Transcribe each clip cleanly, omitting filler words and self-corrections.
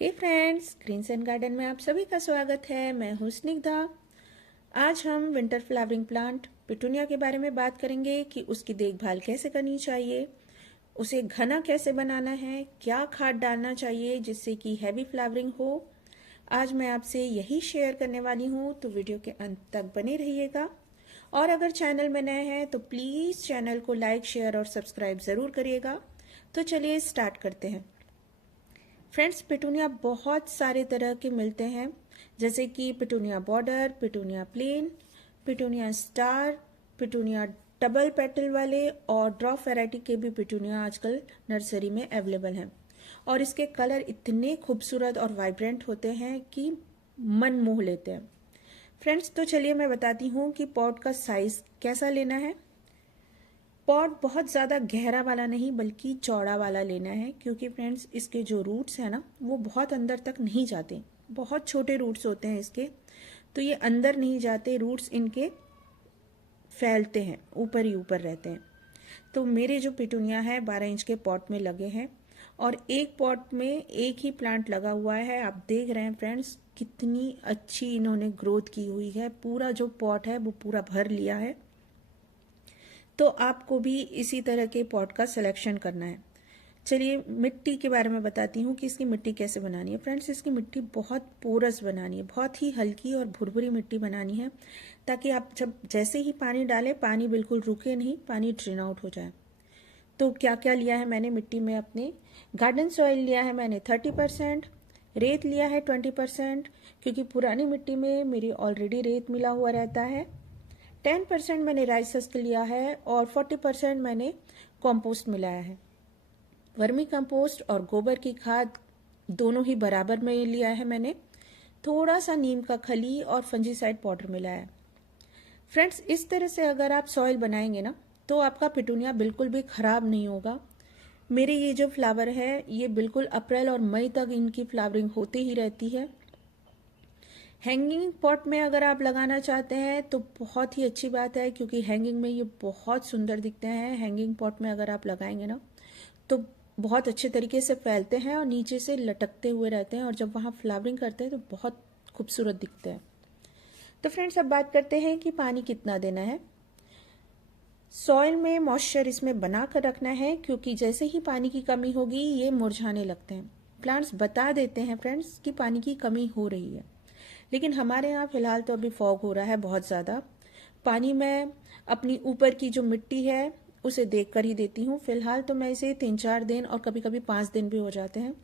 Hey friends, Greens and Garden में आप सभी का स्वागत है। मैं हूँ स्निग्धा। आज हम विंटर फ्लावरिंग प्लांट पिटूनिया के बारे में बात करेंगे कि उसकी देखभाल कैसे करनी चाहिए, उसे घना कैसे बनाना है, क्या खाद डालना चाहिए जिससे कि हैवी फ्लावरिंग हो। आज मैं आपसे यही शेयर करने वाली हूँ, तो वीडियो के अंत तक बने रहिएगा। और अगर चैनल में नए हैं तो प्लीज़ चैनल को लाइक, शेयर और सब्सक्राइब ज़रूर करिएगा। तो चलिए स्टार्ट करते हैं। फ्रेंड्स, पिटूनिया बहुत सारे तरह के मिलते हैं, जैसे कि petunia border, petunia plain, petunia star, petunia double petal वाले और ड्रॉप वैरायटी के भी पिटूनिया आजकल नर्सरी में अवेलेबल हैं। और इसके कलर इतने खूबसूरत और वाइब्रेंट होते हैं कि मन मोह लेते हैं। फ्रेंड्स, तो चलिए मैं बताती हूँ कि पॉट का साइज कैसा लेना है। पॉट बहुत ज़्यादा गहरा वाला नहीं बल्कि चौड़ा वाला लेना है, क्योंकि फ्रेंड्स इसके जो रूट्स हैं ना वो बहुत अंदर तक नहीं जाते। बहुत छोटे रूट्स होते हैं इसके, तो ये अंदर नहीं जाते, रूट्स इनके फैलते हैं, ऊपर ही ऊपर रहते हैं। तो मेरे जो पिटूनिया है 12 इंच के पॉट में लगे हैं और एक पॉट में एक ही प्लांट लगा हुआ है। आप देख रहे हैं फ्रेंड्स कितनी अच्छी इन्होंने ग्रोथ की हुई है। पूरा जो पॉट है वो पूरा भर लिया है। तो आपको भी इसी तरह के पॉट का सिलेक्शन करना है। चलिए मिट्टी के बारे में बताती हूँ कि इसकी मिट्टी कैसे बनानी है। फ्रेंड्स, इसकी मिट्टी बहुत पोरस बनानी है, बहुत ही हल्की और भुरभुरी मिट्टी बनानी है, ताकि आप जब जैसे ही पानी डालें पानी बिल्कुल रुके नहीं, पानी ड्रेन आउट हो जाए। तो क्या क्या लिया है मैंने मिट्टी में अपने? गार्डन सॉइल लिया है मैंने 30%, रेत लिया है 20%, क्योंकि पुरानी मिट्टी में मेरी ऑलरेडी रेत मिला हुआ रहता है। 10% मैंने राइस हस्क लिया है और 40% मैंने कंपोस्ट मिलाया है। वर्मी कंपोस्ट और गोबर की खाद दोनों ही बराबर में लिया है मैंने। थोड़ा सा नीम का खली और फंजीसाइड पाउडर मिलाया है। फ्रेंड्स, इस तरह से अगर आप सॉइल बनाएंगे ना तो आपका पिटूनिया बिल्कुल भी खराब नहीं होगा। मेरे ये जो फ्लावर है ये बिल्कुल अप्रैल और मई तक इनकी फ्लावरिंग होती ही रहती है। हैंगिंग पॉट में अगर आप लगाना चाहते हैं तो बहुत ही अच्छी बात है, क्योंकि हैंगिंग में ये बहुत सुंदर दिखते हैं। हैंगिंग पॉट में अगर आप लगाएंगे ना तो बहुत अच्छे तरीके से फैलते हैं और नीचे से लटकते हुए रहते हैं, और जब वहाँ फ्लावरिंग करते हैं तो बहुत खूबसूरत दिखते हैं। तो फ्रेंड्स, अब बात करते हैं कि पानी कितना देना है। सॉइल में मॉइस्चर इसमें बना कर रखना है, क्योंकि जैसे ही पानी की कमी होगी ये मुरझाने लगते हैं। प्लांट्स बता देते हैं फ्रेंड्स कि पानी की कमी हो रही है, लेकिन हमारे यहाँ फिलहाल तो अभी फॉग हो रहा है बहुत ज़्यादा। पानी मैं अपनी ऊपर की जो मिट्टी है उसे देख कर ही देती हूँ। फिलहाल तो मैं इसे 3-4 दिन और कभी कभी 5 दिन भी हो जाते हैं,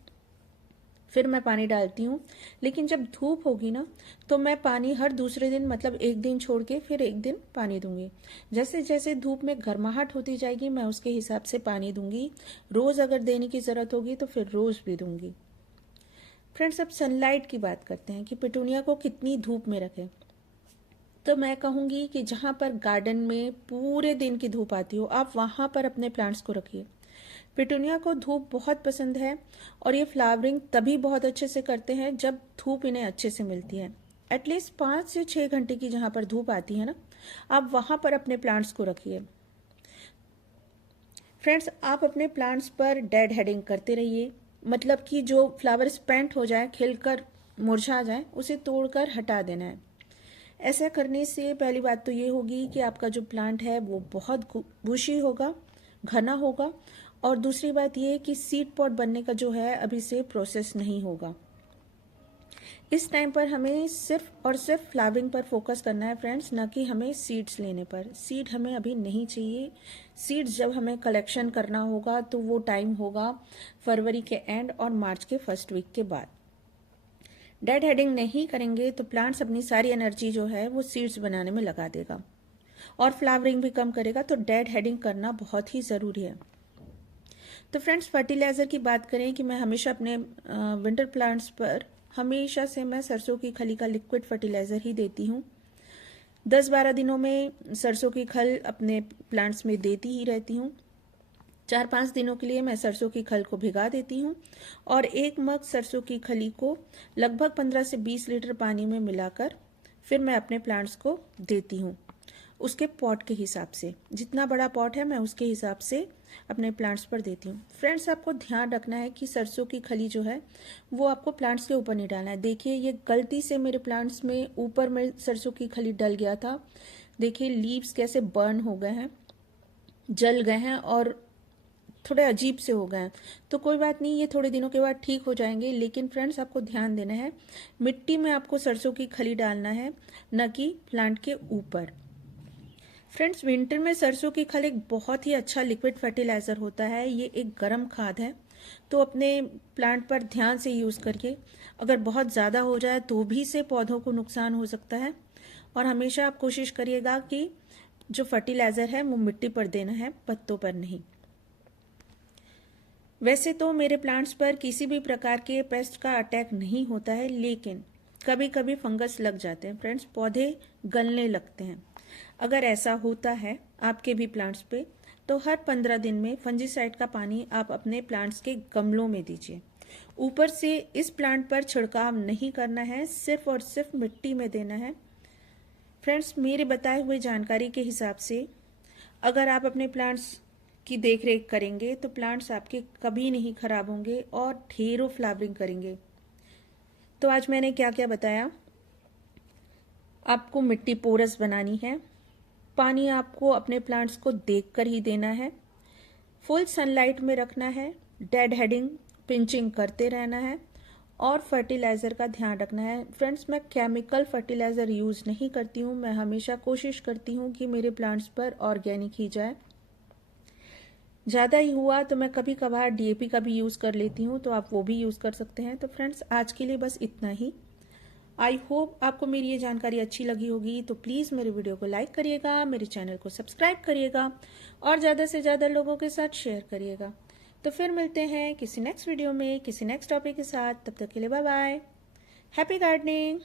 फिर मैं पानी डालती हूँ। लेकिन जब धूप होगी ना तो मैं पानी हर दूसरे दिन, मतलब एक दिन छोड़ के फिर एक दिन पानी दूंगी। जैसे जैसे धूप में गर्माहट होती जाएगी मैं उसके हिसाब से पानी दूंगी। रोज़ अगर देने की ज़रूरत होगी तो फिर रोज़ भी दूंगी। फ्रेंड्स, अब सनलाइट की बात करते हैं कि पिटूनिया को कितनी धूप में रखें। तो मैं कहूँगी कि जहाँ पर गार्डन में पूरे दिन की धूप आती हो आप वहाँ पर अपने प्लांट्स को रखिए। पिटूनिया को धूप बहुत पसंद है और ये फ्लावरिंग तभी बहुत अच्छे से करते हैं जब धूप इन्हें अच्छे से मिलती है। एटलीस्ट 5 से 6 घंटे की जहाँ पर धूप आती है ना, आप वहाँ पर अपने प्लांट्स को रखिए। फ्रेंड्स, आप अपने प्लांट्स पर डेड हेडिंग करते रहिए, मतलब कि जो फ्लावर स्पेंट हो जाए, खिलकर मुरझा जाए, उसे तोड़कर हटा देना है। ऐसा करने से पहली बात तो ये होगी कि आपका जो प्लांट है वो बहुत बुशी होगा, घना होगा, और दूसरी बात ये कि सीड पॉट बनने का जो है अभी से प्रोसेस नहीं होगा। इस टाइम पर हमें सिर्फ और सिर्फ फ्लावरिंग पर फोकस करना है फ्रेंड्स, ना कि हमें सीड्स लेने पर। सीड हमें अभी नहीं चाहिए। सीड्स जब हमें कलेक्शन करना होगा तो वो टाइम होगा फरवरी के एंड और मार्च के फर्स्ट वीक के बाद। डेड हेडिंग नहीं करेंगे तो प्लांट्स अपनी सारी एनर्जी जो है वो सीड्स बनाने में लगा देगा और फ्लावरिंग भी कम करेगा। तो डेड हेडिंग करना बहुत ही ज़रूरी है। तो फ्रेंड्स, फर्टिलाइज़र की बात करें कि मैं हमेशा अपने विंटर प्लांट्स पर हमेशा से मैं सरसों की खली का लिक्विड फर्टिलाइज़र ही देती हूँ। 10-12 दिनों में सरसों की खल अपने प्लांट्स में देती ही रहती हूँ। 4-5 दिनों के लिए मैं सरसों की खल को भिगा देती हूँ और 1 मग सरसों की खली को लगभग 15 से 20 लीटर पानी में मिलाकर फिर मैं अपने प्लांट्स को देती हूँ। उसके पॉट के हिसाब से, जितना बड़ा पॉट है मैं उसके हिसाब से अपने प्लांट्स पर देती हूँ। फ्रेंड्स, आपको ध्यान रखना है कि सरसों की खली जो है वो आपको प्लांट्स के ऊपर नहीं डालना है। देखिए, ये गलती से मेरे प्लांट्स में ऊपर में सरसों की खली डल गया था। देखिए लीव्स कैसे बर्न हो गए हैं, जल गए हैं और थोड़े अजीब से हो गए हैं। तो कोई बात नहीं, ये थोड़े दिनों के बाद ठीक हो जाएंगे। लेकिन फ्रेंड्स, आपको ध्यान देना है, मिट्टी में आपको सरसों की खली डालना है, न कि प्लांट के ऊपर। फ्रेंड्स, विंटर में सरसों की खल एक बहुत ही अच्छा लिक्विड फर्टिलाइजर होता है। ये एक गर्म खाद है, तो अपने प्लांट पर ध्यान से यूज करिए। अगर बहुत ज़्यादा हो जाए तो भी से पौधों को नुकसान हो सकता है। और हमेशा आप कोशिश करिएगा कि जो फर्टिलाइजर है वो मिट्टी पर देना है, पत्तों पर नहीं। वैसे तो मेरे प्लांट्स पर किसी भी प्रकार के पेस्ट का अटैक नहीं होता है, लेकिन कभी कभी फंगस लग जाते हैं। फ्रेंड्स, पौधे गलने लगते हैं। अगर ऐसा होता है आपके भी प्लांट्स पे, तो हर 15 दिन में फंजीसाइड का पानी आप अपने प्लांट्स के गमलों में दीजिए। ऊपर से इस प्लांट पर छिड़काव नहीं करना है, सिर्फ और सिर्फ मिट्टी में देना है। फ्रेंड्स, मेरे बताए हुए जानकारी के हिसाब से अगर आप अपने प्लांट्स की देख रेख करेंगे तो प्लांट्स आपके कभी नहीं खराब होंगे और ढेरों फ्लावरिंग करेंगे। तो आज मैंने क्या क्या बताया। आपको मिट्टी पोरस बनानी है, पानी आपको अपने प्लांट्स को देखकर ही देना है, फुल सनलाइट में रखना है, डेड हेडिंग पिंचिंग करते रहना है और फर्टिलाइज़र का ध्यान रखना है। फ्रेंड्स, मैं केमिकल फर्टिलाइज़र यूज़ नहीं करती हूँ। मैं हमेशा कोशिश करती हूँ कि मेरे प्लांट्स पर ऑर्गेनिक ही जाए। ज़्यादा ही हुआ तो मैं कभी कभार डीएपी का भी यूज़ कर लेती हूँ, तो आप वो भी यूज़ कर सकते हैं। तो फ्रेंड्स, आज के लिए बस इतना ही। आई होप आपको मेरी ये जानकारी अच्छी लगी होगी। तो प्लीज़ मेरे वीडियो को लाइक करिएगा, मेरे चैनल को सब्सक्राइब करिएगा और ज़्यादा से ज़्यादा लोगों के साथ शेयर करिएगा। तो फिर मिलते हैं किसी नेक्स्ट वीडियो में, किसी नेक्स्ट टॉपिक के साथ। तब तक के लिए बाय बाय। Happy gardening.